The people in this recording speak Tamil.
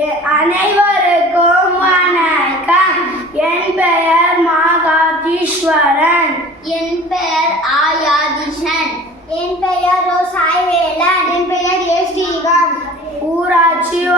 அனைவருக்கும் வணக்கம். என் பெயர் மாகாதீஸ்வரன். என் பெயர் ஆயாதிஷன். என் பெயர் ரோசாய்வேலன். என் பெயர் ஏ ஸ்ரீகாந்த். ஊராட்சி